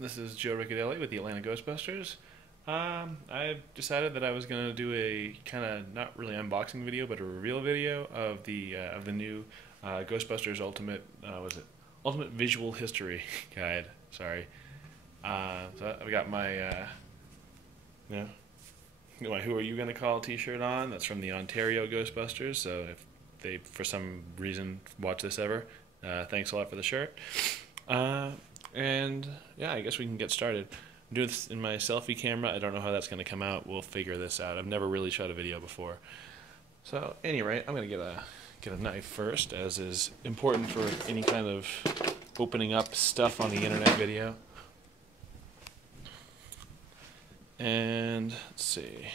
This is Joe Ricciardelli with the Atlanta Ghostbusters. I decided that I was going to do a kind of not really unboxing video, but a reveal video of the new Ghostbusters Ultimate Visual History Guide. Sorry. So I've got my you know, my "Who Are You Gonna Call" T-shirt on. That's from the Ontario Ghostbusters. So if they for some reason watch this ever, thanks a lot for the shirt. And yeah, I guess we can get started. I'm doing this in my selfie camera. I don't know how that's going to come out. We'll figure this out. I've never really shot a video before. So, at any rate, I'm going to get a knife first, as is important for any kind of opening up stuff on the internet video. And let's see.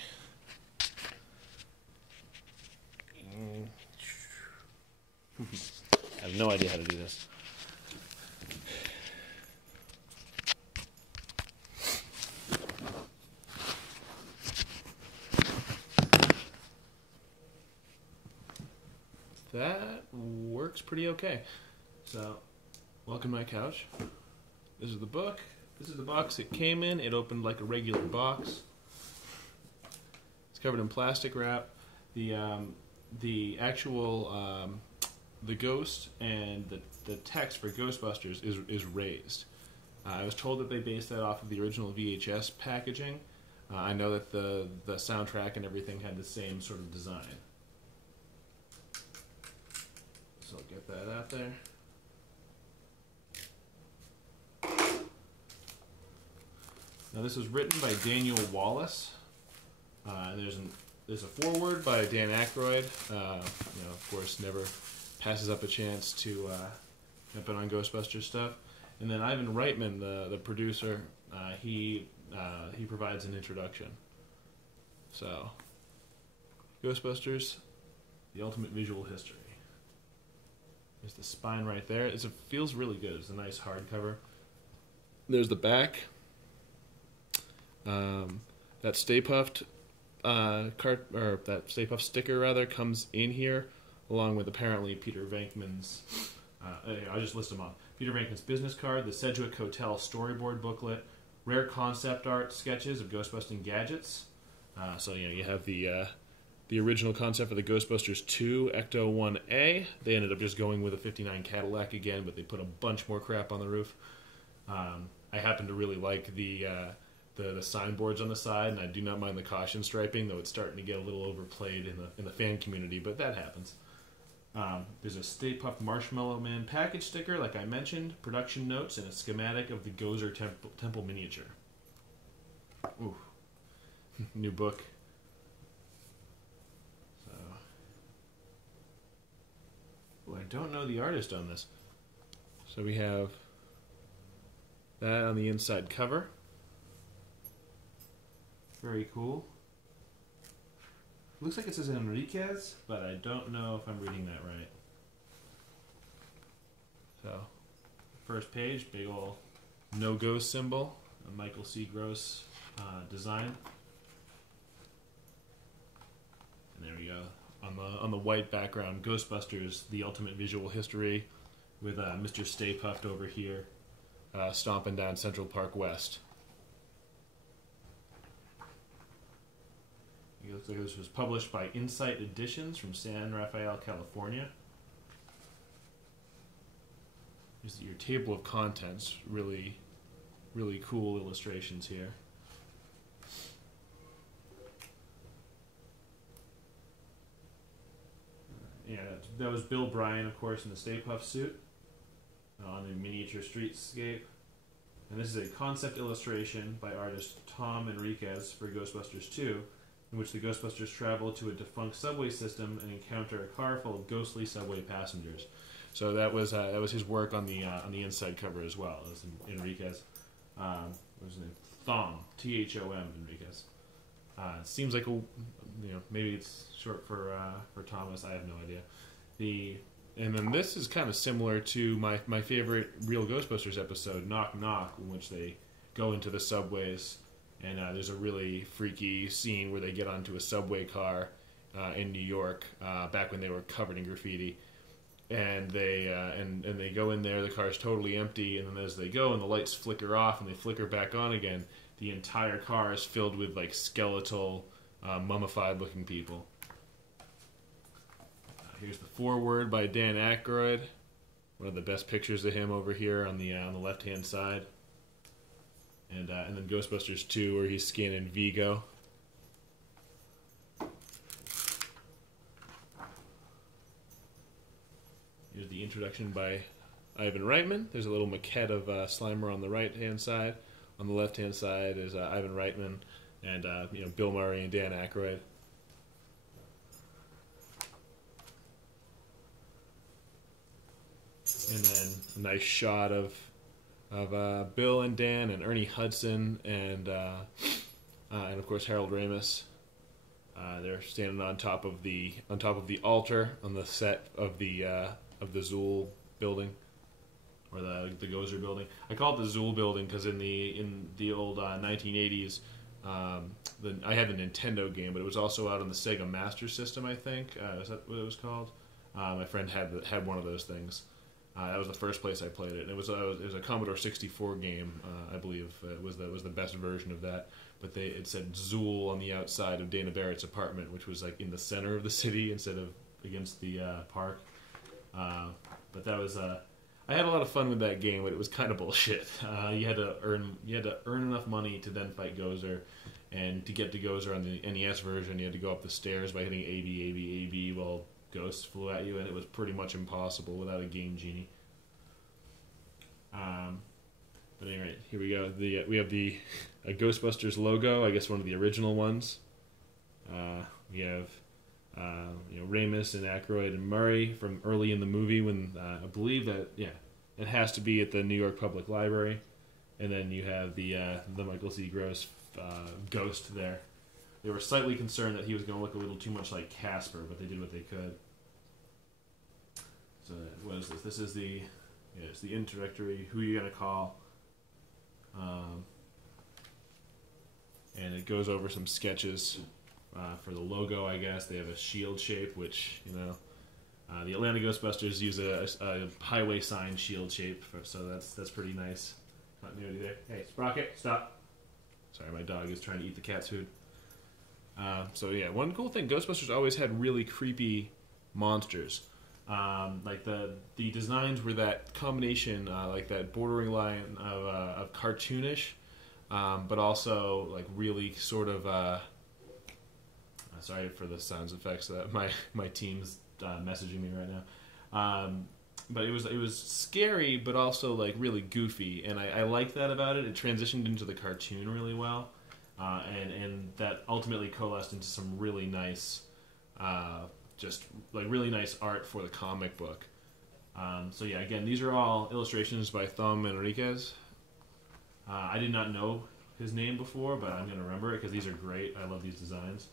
I have no idea how to do this. That works pretty okay. So, welcome to my couch. This is the book. This is the box it came in. It opened like a regular box. It's covered in plastic wrap. The actual the ghost and the text for Ghostbusters is raised. I was told that they based that off of the original VHS packaging. I know that the soundtrack and everything had the same sort of design. So I'll get that out there. Now this was written by Daniel Wallace. There's a foreword by Dan Aykroyd. Of course, never passes up a chance to jump in on Ghostbusters stuff. And then Ivan Reitman, the producer, he provides an introduction. So, Ghostbusters, the Ultimate Visual History. There's the spine right there. It feels really good. It's a nice hardcover. There's the back. That Stay Puft that Stay Puft sticker rather comes in here, along with apparently Peter Venkman's. I'll just list them off. Peter Venkman's business card, the Sedgwick Hotel storyboard booklet, rare concept art sketches of Ghostbusting gadgets. So you have the original concept for the Ghostbusters 2 Ecto 1A. They ended up just going with a 59 Cadillac again, but they put a bunch more crap on the roof. I happen to really like the signboards on the side, and I do not mind the caution striping, though it's starting to get a little overplayed in the fan community, but that happens. There's a Stay Puft Marshmallow Man package sticker, like I mentioned, production notes, and a schematic of the Gozer Temple miniature. Ooh. New book. I don't know the artist on this. So we have that on the inside cover. Very cool. Looks like it says Enriquez, but I don't know if I'm reading that right. So, first page, big ol' no ghost symbol, a Michael C. Gross design. And there we go. On the white background, Ghostbusters, the Ultimate Visual History, with Mr. Stay Puft over here, stomping down Central Park West. It looks like this was published by Insight Editions from San Rafael, California. Here's your table of contents. Really, really cool illustrations here. Yeah, that was Bill Bryan, of course, in the Stay Puft suit on the miniature streetscape. And this is a concept illustration by artist Tom Enriquez for Ghostbusters 2, in which the Ghostbusters travel to a defunct subway system and encounter a car full of ghostly subway passengers. So that was his work on the inside cover as well. It was Enriquez. What was his name? Thom, Thom Enriquez. Seems like maybe it's short for Thomas. I have no idea. And then this is kind of similar to my favorite Real Ghostbusters episode, Knock Knock, in which they go into the subways, and there's a really freaky scene where they get onto a subway car in New York back when they were covered in graffiti. and they and they go in there. The car's totally empty, and then as they go and the lights flicker off and they flicker back on again, the entire car is filled with like skeletal, mummified looking people. Here's the foreword by Dan Aykroyd. One of the best pictures of him over here on the left hand side. And then Ghostbusters 2, where he's scanning Vigo. Here's the introduction by Ivan Reitman. There's a little maquette of Slimer on the right-hand side. On the left-hand side is Ivan Reitman and Bill Murray and Dan Aykroyd. And then a nice shot of Bill and Dan and Ernie Hudson and of course Harold Ramis. They're standing on top of the altar on the set of the Zool building, or the Gozer building. I call it the Zool building because in the old 1980s, I had the Nintendo game, but it was also out on the Sega Master System. I think is that what it was called? My friend had one of those things. That was the first place I played it. And it was a Commodore 64 game, I believe. It was the best version of that. But it said Zool on the outside of Dana Barrett's apartment, which was like in the center of the city instead of against the park. But that was I had a lot of fun with that game, but it was kind of bullshit. You had to earn enough money to then fight Gozer, and to get to Gozer on the NES version, you had to go up the stairs by hitting A B A B A B while ghosts flew at you, and it was pretty much impossible without a Game Genie. But anyway, here we go. We have the Ghostbusters logo. I guess one of the original ones. We have Ramis and Aykroyd and Murray from early in the movie when I believe that it has to be at the New York Public Library, and then you have the Michael C. Gross ghost there. They were slightly concerned that he was going to look a little too much like Casper, but they did what they could. So what is this? This is it's the introductory. Who are you gonna call? And it goes over some sketches for the logo. I guess they have a shield shape, which the Atlanta Ghostbusters use a highway sign shield shape, so that's pretty nice continuity there. Hey, Sprocket, stop! Sorry, my dog is trying to eat the cat's food. So yeah, one cool thing: Ghostbusters always had really creepy monsters. Like the designs were that combination, like that bordering line of cartoonish, but also like really sort of. Sorry for the sounds effects that my team's messaging me right now. But it was scary, but also like really goofy, and I like that about it. It transitioned into the cartoon really well, and that ultimately coalesced into some really nice. Just like really nice art for the comic book. So yeah, again, these are all illustrations by Thom Enriquez. I did not know his name before, but I'm going to remember it because these are great. I love these designs.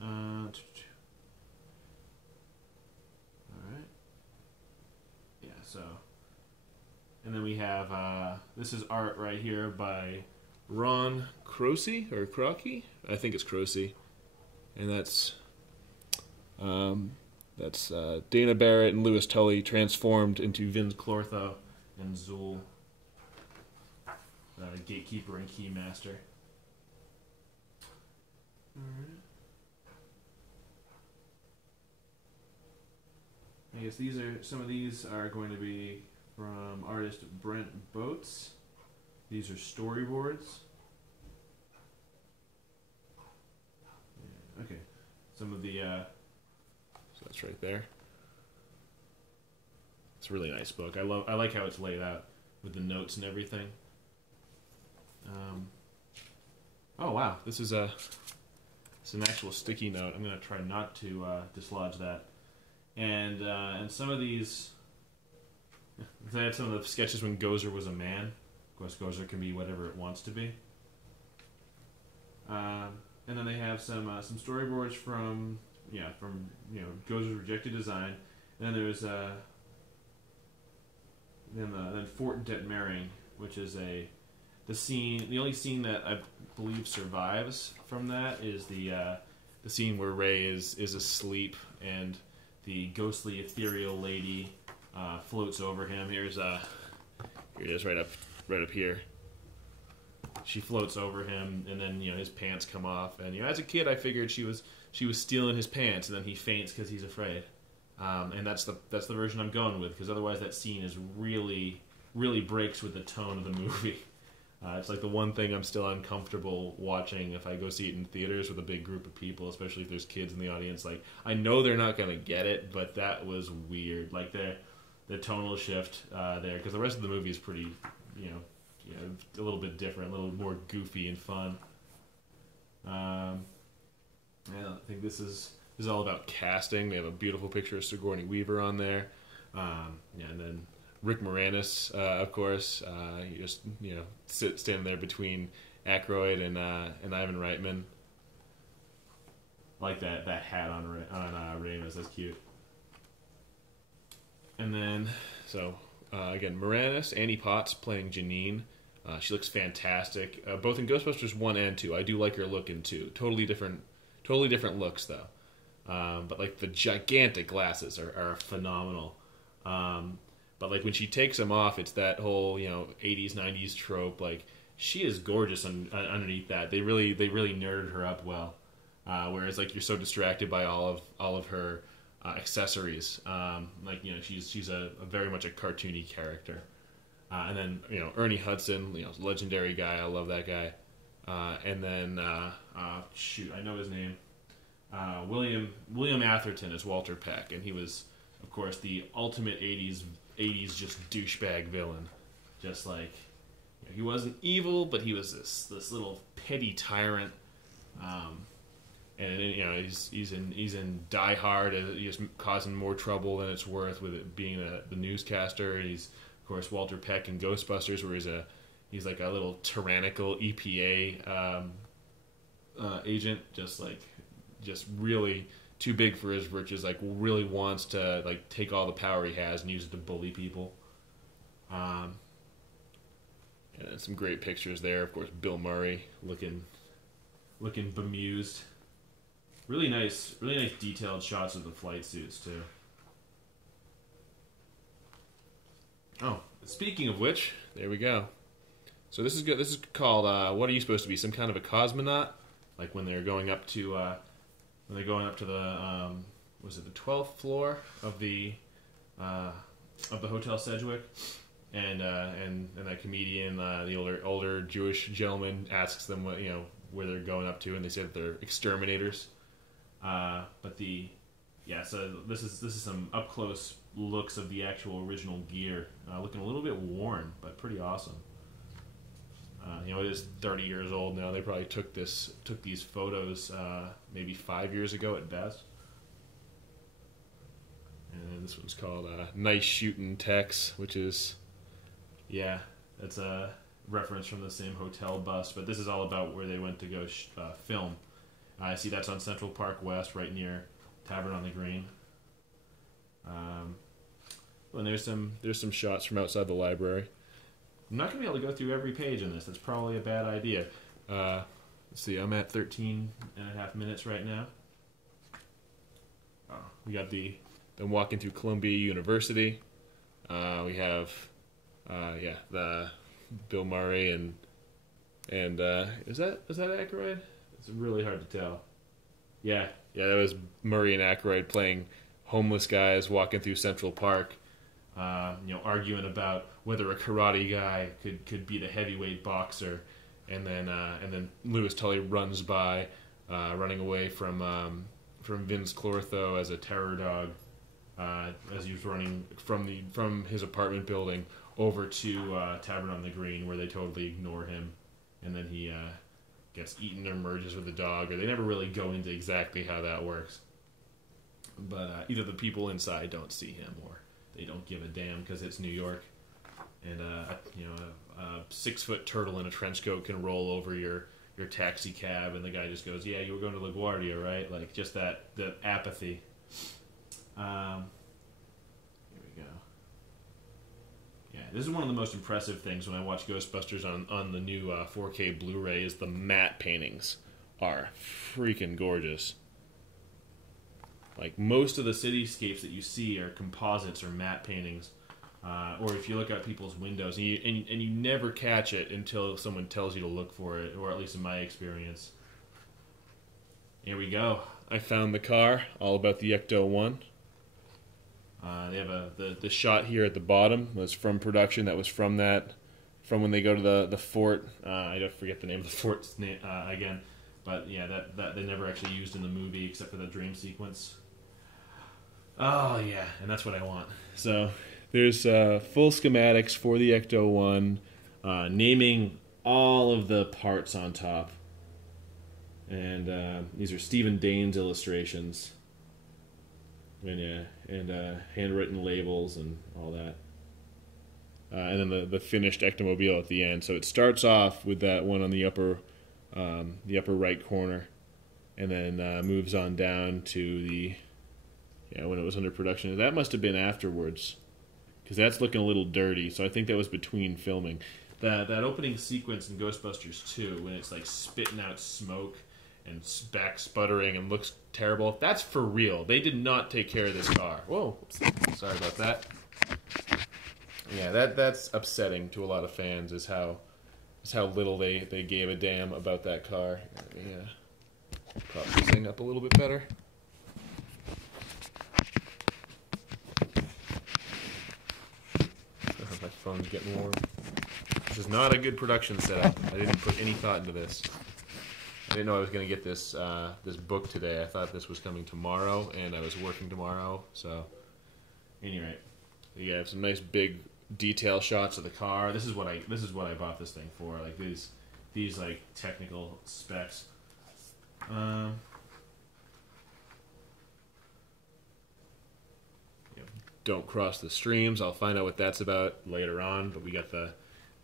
Alright. Yeah, so. And then we have, this is art right here by Ron Croce, or Crocky? I think it's Croce. And that's Dana Barrett and Louis Tully transformed into Vince Clortho and Zool, gatekeeper and keymaster. Alright. I guess some of these are going to be from artist Brent Boats. These are storyboards. Yeah, okay. Some of the so that's right there. It's a really nice book. I like how it's laid out with the notes and everything. Oh wow, this is an actual sticky note. I'm gonna try not to dislodge that. And some of these, they had some of the sketches when Gozer was a man. Of course, Gozer can be whatever it wants to be. And then they have some storyboards from Gozer's rejected design. And then there's then Fort Detmering, which is the only scene that I believe survives from that is the scene where Ray is asleep and the ghostly ethereal lady floats over him. Here it is, right up here. She floats over him, and then his pants come off. And as a kid, I figured she was stealing his pants, and then he faints because he's afraid. And that's the version I'm going with, because otherwise that scene is really breaks with the tone of the movie. It's like the one thing I'm still uncomfortable watching if I go see it in theaters with a big group of people, especially if there's kids in the audience. Like, I know they're not going to get it, but that was weird. Like, the tonal shift there, because the rest of the movie is pretty, a little bit different, a little more goofy and fun. I think this is all about casting. They have a beautiful picture of Sigourney Weaver on there. And then Rick Moranis, of course, you just standing there between Aykroyd and Ivan Reitman. I like that hat on Ramos. That's cute. And then again, Moranis, Annie Potts playing Janine. She looks fantastic, both in Ghostbusters 1 and 2. I do like her look in 2. Totally different looks though. But like the gigantic glasses are phenomenal. But like when she takes them off, it's that whole 80s 90s trope. Like, she is gorgeous underneath that. They really nerded her up well. Whereas like you're so distracted by all of her accessories. She's a very much a cartoony character. And then Ernie Hudson, legendary guy. I love that guy. And then I know his name. William Atherton as Walter Peck, and he was, of course, the ultimate 80s just douchebag villain. Just like, he wasn't evil, but he was this little petty tyrant. And he's in Die Hard, he's causing more trouble than it's worth with it being the newscaster. And he's, of course, Walter Peck in Ghostbusters, where he's like a little tyrannical EPA agent, just really too big for his britches. Like, really wants to take all the power he has and use it to bully people. And some great pictures there. Of course, Bill Murray looking bemused. Really nice detailed shots of the flight suits too. Oh, speaking of which, there we go. So this is good. This is called what are you supposed to be? Some kind of a cosmonaut? Like when they're going up to the was it the 12th floor of the Hotel Sedgwick, and that comedian, the older Jewish gentleman, asks them where they're going up to, and they say that they're exterminators. So this is some up close looks of the actual original gear, looking a little bit worn, but pretty awesome. It is 30 years old now. They probably took these photos maybe 5 years ago at best. And this one's called Nice Shootin' Tex, which is, that's a reference from the same hotel bus. But this is all about where they went to go film. I see that's on Central Park West, right near Tavern on the Green. And there's some shots from outside the library. I'm not going to be able to go through every page in this. That's probably a bad idea. Let's see, I'm at 13 and a half minutes right now. We got them walking through Columbia University. We have, the Bill Murray and is that Aykroyd? It's really hard to tell. Yeah, that was Murray and Aykroyd playing homeless guys walking through Central Park. Arguing about whether a karate guy could beat a heavyweight boxer, and then Louis Tully runs by, running away from Vince Clortho as a terror dog, as he was running from his apartment building over to Tavern on the Green, where they totally ignore him, and then he gets eaten or merges with the dog, or they never really go into exactly how that works. But either the people inside don't see him, or they don't give a damn because it's New York, and a 6-foot turtle in a trench coat can roll over your taxi cab, and the guy just goes, "Yeah, you were going to LaGuardia, right?" Like, just that apathy. Here we go. Yeah, this is one of the most impressive things when I watch Ghostbusters on the new 4K Blu-ray. Is the matte paintings are freaking gorgeous. Like most of the cityscapes that you see are composites or matte paintings, or if you look out people's windows, and you never catch it until someone tells you to look for it, or at least in my experience. Here we go. I found the car. All about the Ecto-1. They have the shot here at the bottom was from production. That was from when they go to the fort. I don't forget the name of the fort's name again, but yeah, that they never actually used in the movie except for the dream sequence. Oh yeah, and that's what I want. So there's full schematics for the Ecto-1, naming all of the parts on top, and these are Stephen Dane's illustrations. And yeah, and handwritten labels and all that. And then the finished Ectomobile at the end. So it starts off with that one on the upper right corner, and then moves on down to the when it was under production. That must have been afterwards, because that's looking a little dirty. So I think that was between filming. That opening sequence in Ghostbusters 2 when it's like spitting out smoke and back sputtering and looks terrible. That's for real. They did not take care of this car. Whoa, oops. Sorry about that. Yeah, that's upsetting to a lot of fans. Is how little they gave a damn about that car. Yeah, prop this thing up a little bit better. My phone's getting warm. This is not a good production setup. I didn't put any thought into this. I didn't know I was going to get this this book today. I thought this was coming tomorrow, and I was working tomorrow. So, anyway, you have some nice big detail shots of the car. This is what I bought this thing for. Like these like technical specs. Don't cross the streams. I'll find out what that's about later on. But we got the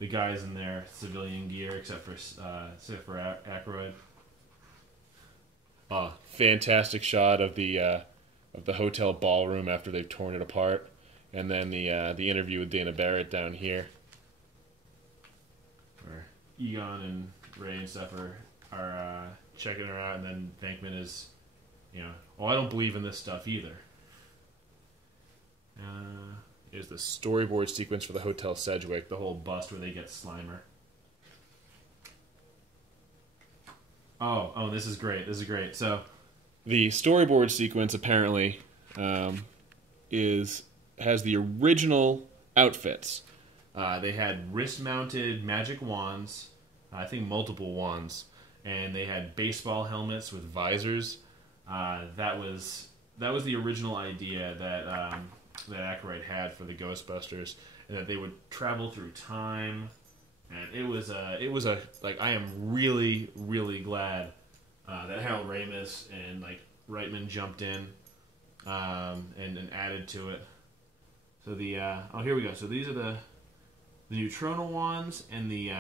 guys in their civilian gear, except for Aykroyd. Oh, fantastic shot of the hotel ballroom after they've torn it apart, and then the interview with Dana Barrett down here, where Egon and Ray and stuff are checking her out, and then Venkman is, well, I don't believe in this stuff either. Is the storyboard sequence for the Hotel Sedgwick, the whole bust where they get Slimer. Oh, this is great. This is great. So, the storyboard sequence apparently has the original outfits. They had wrist-mounted magic wands, I think multiple wands, and they had baseball helmets with visors. That was the original idea that Aykroyd had for the Ghostbusters, and that they would travel through time. And it was like, I am really, really glad that Harold Ramis and like Reitman jumped in and added to it. So here we go. So these are the Neutrona wands, and it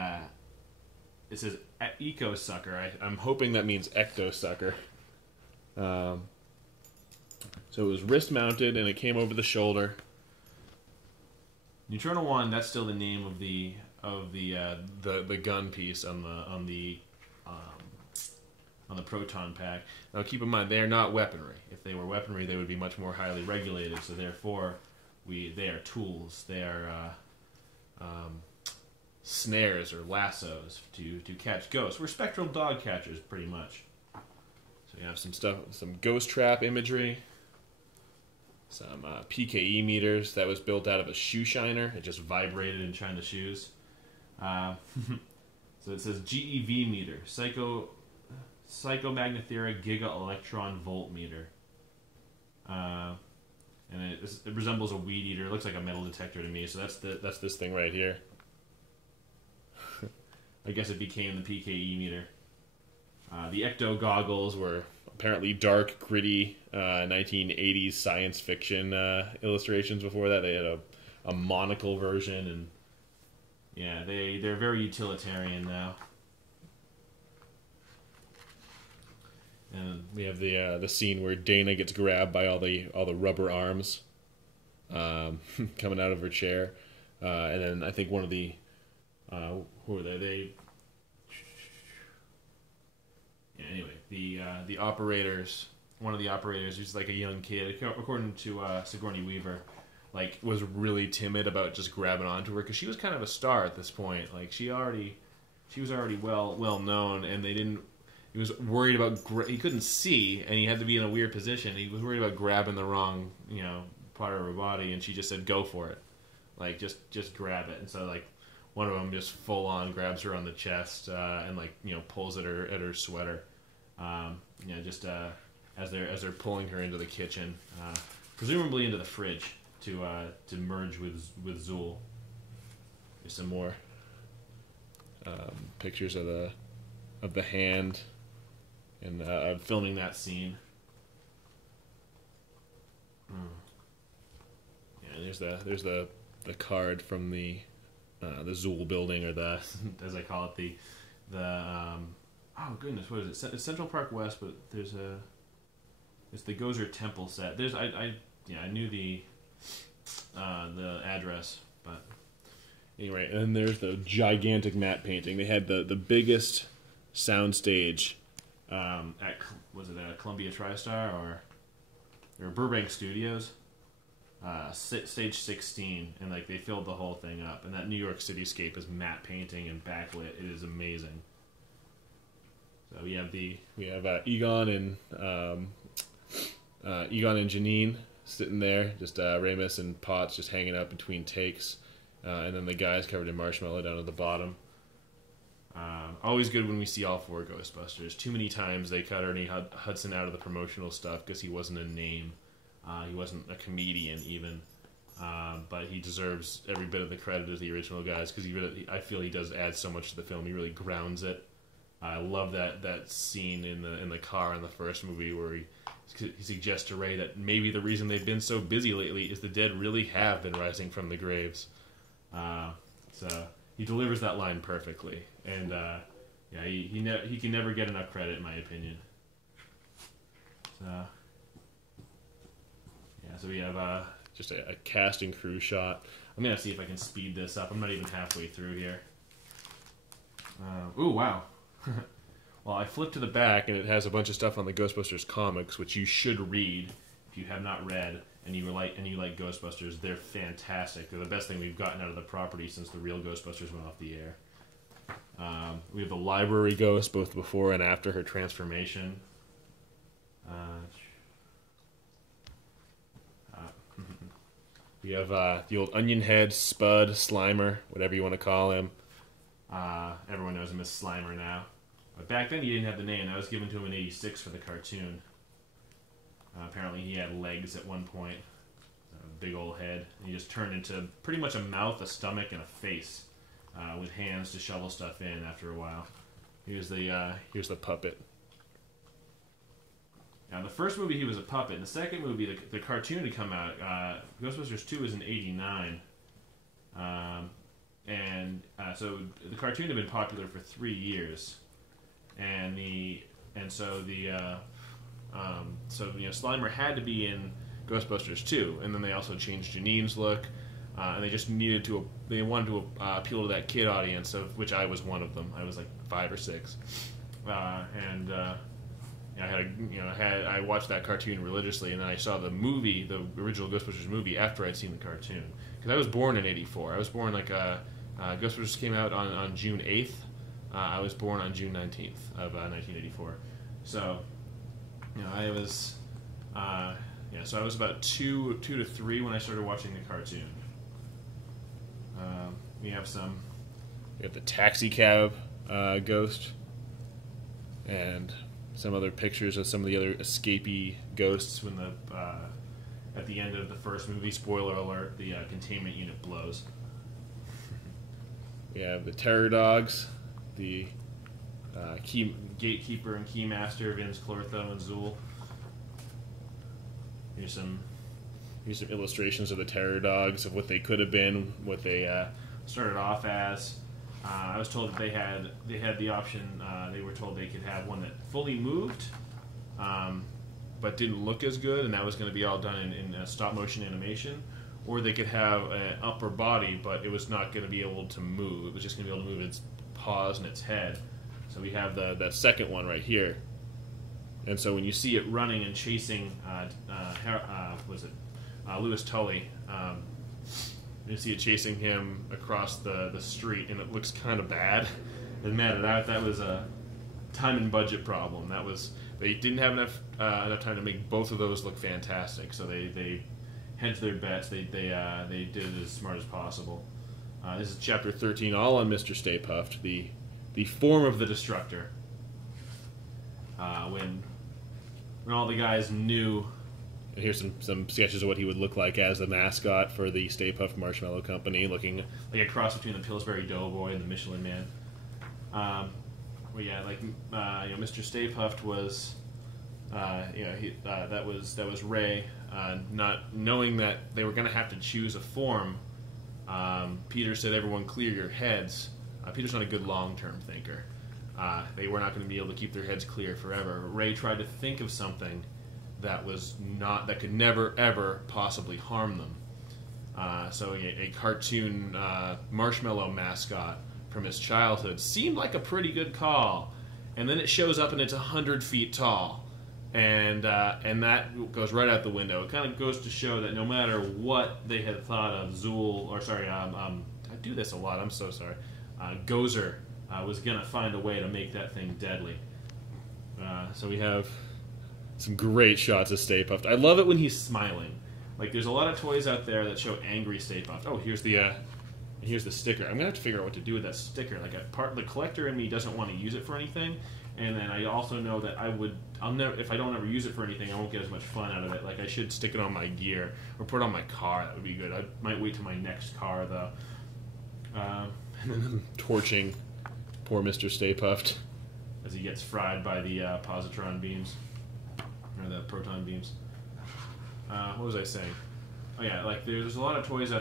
says Eco Sucker. I'm hoping that means Ecto Sucker. So it was wrist mounted, and it came over the shoulder. Neutrona wand. That's still the name of the gun piece on the proton pack. Now keep in mind, they are not weaponry. If they were weaponry, they would be much more highly regulated. So therefore, they are tools. They are snares or lassos to catch ghosts. We're spectral dog catchers, pretty much. So you have some ghost trap imagery. Some PKE meters. That was built out of a shoe shiner. It just vibrated and shined the shoes. So it says GeV meter, psychomagnetheric giga electron volt meter, and it resembles a weed eater. It looks like a metal detector to me. So that's this thing right here. I guess it became the PKE meter. The Ecto goggles were apparently dark, gritty 1980s science fiction illustrations. Before that, they had a monocle version, and yeah, they're very utilitarian now. And we have the scene where Dana gets grabbed by all the rubber arms coming out of her chair, and then I think one of the who are they? Yeah, anyway, the operators one of the operators, who's like a young kid, according to Sigourney Weaver, like was really timid about just grabbing onto her because she was kind of a star at this point. Like she was already well known, and they didn't. He was worried about he couldn't see, and he had to be in a weird position. He was worried about grabbing the wrong part of her body, and she just said, "Go for it, like just grab it." And so like one of them just full on grabs her on the chest and like pulls at her sweater, just as they're pulling her into the kitchen, presumably into the fridge to merge with Zool. There's some more pictures of the hand and filming that scene. Yeah, there's the card from the Zool building, or the as I call it the oh goodness, what is it? It's Central Park West, but it's the Gozer Temple set. I knew the address, but anyway, and there's the gigantic matte painting. They had the biggest soundstage at Columbia TriStar or Burbank Studios, stage 16, and like they filled the whole thing up. And that New York cityscape is matte painting and backlit. It is amazing. So we have Egon and Janine sitting there, just Ramus and Potts just hanging out between takes, and then the guys covered in marshmallow down at the bottom. Always good when we see all four Ghostbusters. Too many times they cut Ernie Hudson out of the promotional stuff because he wasn't a name. He wasn't a comedian even. But he deserves every bit of the credit as the original guys because I feel he does add so much to the film. He really grounds it. I love that scene in the car in the first movie where he suggests to Ray that maybe the reason they've been so busy lately is the dead really have been rising from the graves. So he delivers that line perfectly, and he can never get enough credit in my opinion. So we have just a cast and crew shot. I'm gonna see if I can speed this up. I'm not even halfway through here. Ooh, wow. Well, I flipped to the back, and it has a bunch of stuff on the Ghostbusters comics, which you should read if you have not read, and you like Ghostbusters. They're fantastic. They're the best thing we've gotten out of the property since the real Ghostbusters went off the air. We have the library ghost, both before and after her transformation. We have the old Onion Head, Spud, Slimer, whatever you want to call him. Everyone knows him as Slimer now. But back then he didn't have the name. That was given to him in '86 for the cartoon. Apparently he had legs at one point. A big old head. And he just turned into pretty much a mouth, a stomach, and a face. With hands to shovel stuff in after a while. Here's the puppet. Now, in the first movie, he was a puppet. In the second movie, the cartoon had come out. Ghostbusters 2 was in '89. So the cartoon had been popular for 3 years. So Slimer had to be in Ghostbusters 2. And then they also changed Janine's look. And they just they wanted to appeal to that kid audience, of which I was one of them. I was like 5 or 6. I watched that cartoon religiously, and then I saw the movie, the original Ghostbusters movie, after I'd seen the cartoon. Because I was born in '84. I was born Ghostbusters came out on June 8th. I was born on June 19th of 1984. So, I was, so I was about two to 3 when I started watching the cartoon. We have the taxi cab ghost, and some other pictures of some of the other escapee ghosts when at the end of the first movie, spoiler alert, the containment unit blows. We have the terror dogs, the gatekeeper and keymaster, Vince Clortho and Zool. Here's some illustrations of the terror dogs, of what they could have been, what they started off as. I was told that they had the option. They were told they could have one that fully moved, but didn't look as good, and that was going to be all done in stop motion animation. Or they could have an upper body, but it was not going to be able to move. It was just going to be able to move its paws and its head. So we have that second one right here. And so when you see it running and chasing, Louis Tully, you see it chasing him across the street, and it looks kind of bad. And man, that was a time and budget problem. They didn't have enough time to make both of those look fantastic, so they hedged their bets. They did it as smart as possible. This is chapter 13, all on Mr. Stay Puft, the form of the Destructor. When all the guys knew. And here's some sketches of what he would look like as the mascot for the Stay Puft Marshmallow Company, looking like a cross between the Pillsbury Doughboy and the Michelin Man. Mr. Stay Puft was, that was Ray, not knowing that they were going to have to choose a form. Peter said, "Everyone, clear your heads." Peter's not a good long-term thinker. They were not going to be able to keep their heads clear forever. Ray tried to think of something that could never ever possibly harm them. So a cartoon marshmallow mascot from his childhood seemed like a pretty good call, and then it shows up and it's 100 feet tall, and that goes right out the window. It kind of goes to show that no matter what they had thought of I do this a lot. I'm so sorry. Gozer was gonna find a way to make that thing deadly. So we have some great shots of Stay Puft. I love it when he's smiling. Like, there's a lot of toys out there that show angry Stay Puft. Oh, here's the sticker. I'm gonna have to figure out what to do with that sticker. Like, the collector in me doesn't want to use it for anything, and then I also know that if I don't ever use it for anything, I won't get as much fun out of it. Like, I should stick it on my gear or put it on my car. That would be good. I might wait till my next car though. Torching poor Mr. Stay Puft as he gets fried by the positron beams, or the proton beams. What was I saying? Oh yeah, like there's a lot of toys out